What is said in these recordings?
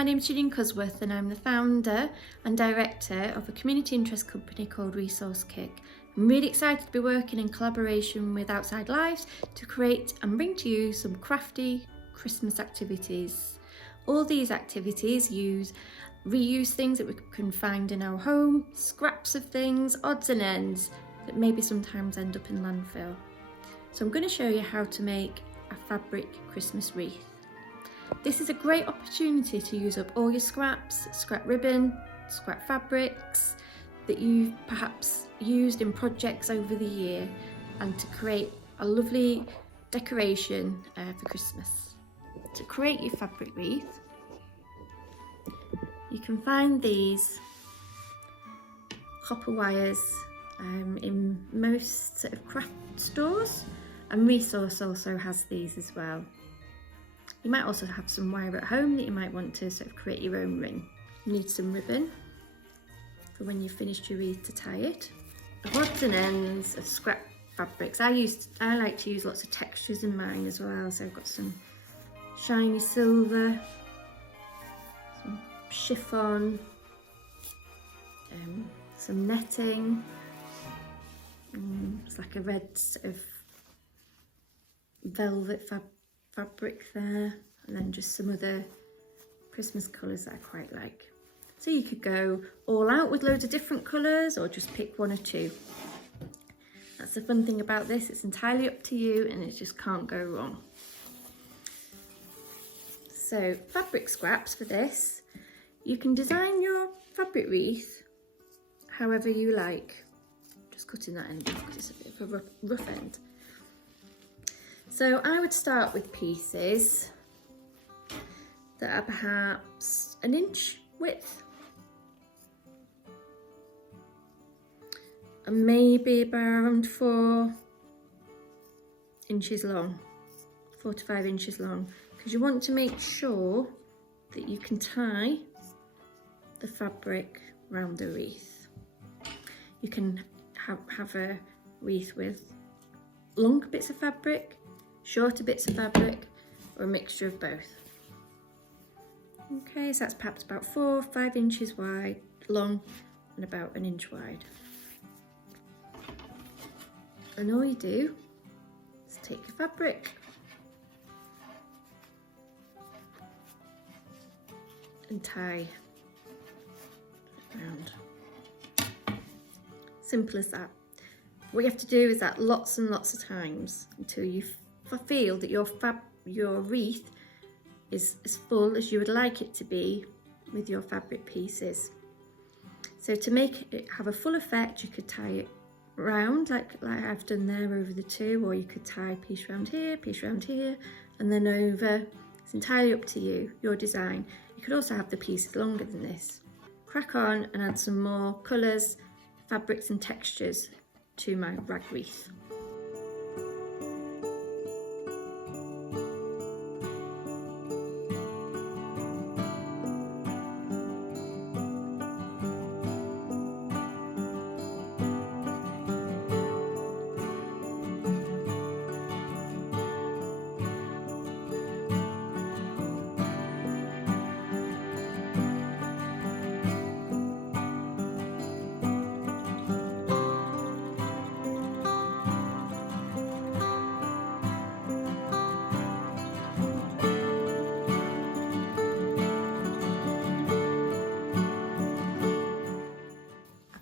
My name's Gillian Cusworth and I'm the founder and director of a community interest company called Resource Kick. I'm really excited to be working in collaboration with Outside Lives to create and bring to you some crafty Christmas activities. All these activities reuse things that we can find in our home, scraps of things, odds and ends that maybe sometimes end up in landfill. So I'm going to show you how to make a fabric Christmas wreath. This is a great opportunity to use up all your scraps, scrap ribbon, scrap fabrics that you've perhaps used in projects over the year, and to create a lovely decoration for Christmas. To create your fabric wreath, you can find these copper wires in most sort of craft stores, and Resource also has these as well. You might also have some wire at home that you might want to sort of create your own ring. You need some ribbon for when you've finished your wreath to tie it. Odds and ends of scrap fabrics. I like to use lots of textures in mine as well, so I've got some shiny silver, some chiffon, some netting, it's like a red sort of velvet fabric there, and then just some other Christmas colours that I quite like. So you could go all out with loads of different colours or just pick one or two. That's the fun thing about this, it's entirely up to you and it just can't go wrong. So fabric scraps for this, you can design your fabric wreath however you like. Just cutting that end off because it's a bit of a rough end. So I would start with pieces that are perhaps an inch width and maybe around 4 inches long, 4 to 5 inches long, because you want to make sure that you can tie the fabric around the wreath. You can have a wreath with long bits of fabric, shorter bits of fabric, or a mixture of both. Okay, so that's perhaps about 4 or 5 inches wide, long, and about 1 inch wide. And all you do is take your fabric and tie around. Simple as that. What you have to do is that lots and lots of times until you feel that your wreath is as full as you would like it to be with your fabric pieces. So to make it have a full effect, you could tie it round like I've done there over the two, or you could tie a piece round here, and then over. It's entirely up to you, your design. You could also have the pieces longer than this. Crack on and add some more colours, fabrics and textures to my rag wreath.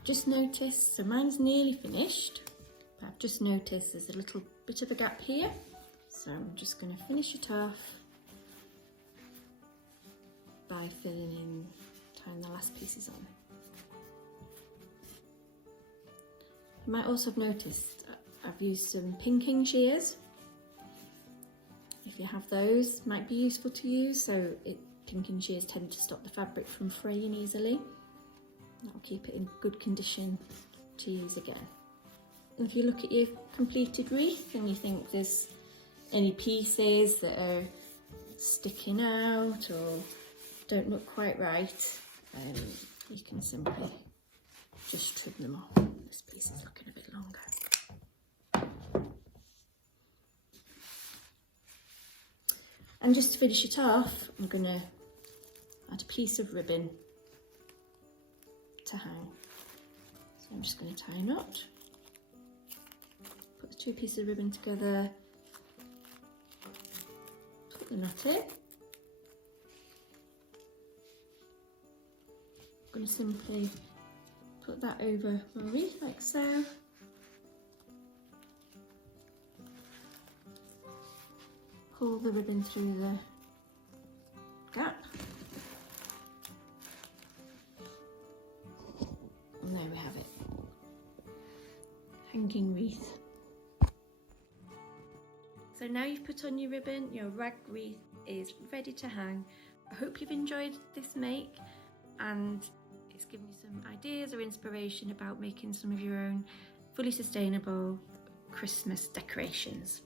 Just noticed, so mine's nearly finished, but I've just noticed there's a little bit of a gap here, so I'm just going to finish it off by filling in, tying the last pieces on. You might also have noticed I've used some pinking shears. If you have those, might be useful to use. So pinking shears tend to stop the fabric from fraying easily. That'll keep it in good condition to use again. And if you look at your completed wreath and you think there's any pieces that are sticking out or don't look quite right, you can simply just trim them off. This piece is looking a bit longer. And just to finish it off, I'm going to add a piece of ribbon to hang. So I'm just going to tie a knot, put the two pieces of ribbon together, put the knot in. I'm going to simply put that over my wreath like so. Pull the ribbon through the gap. And there we have it. Hanging wreath. So now you've put on your ribbon, your rag wreath is ready to hang. I hope you've enjoyed this make and it's given you some ideas or inspiration about making some of your own fully sustainable Christmas decorations.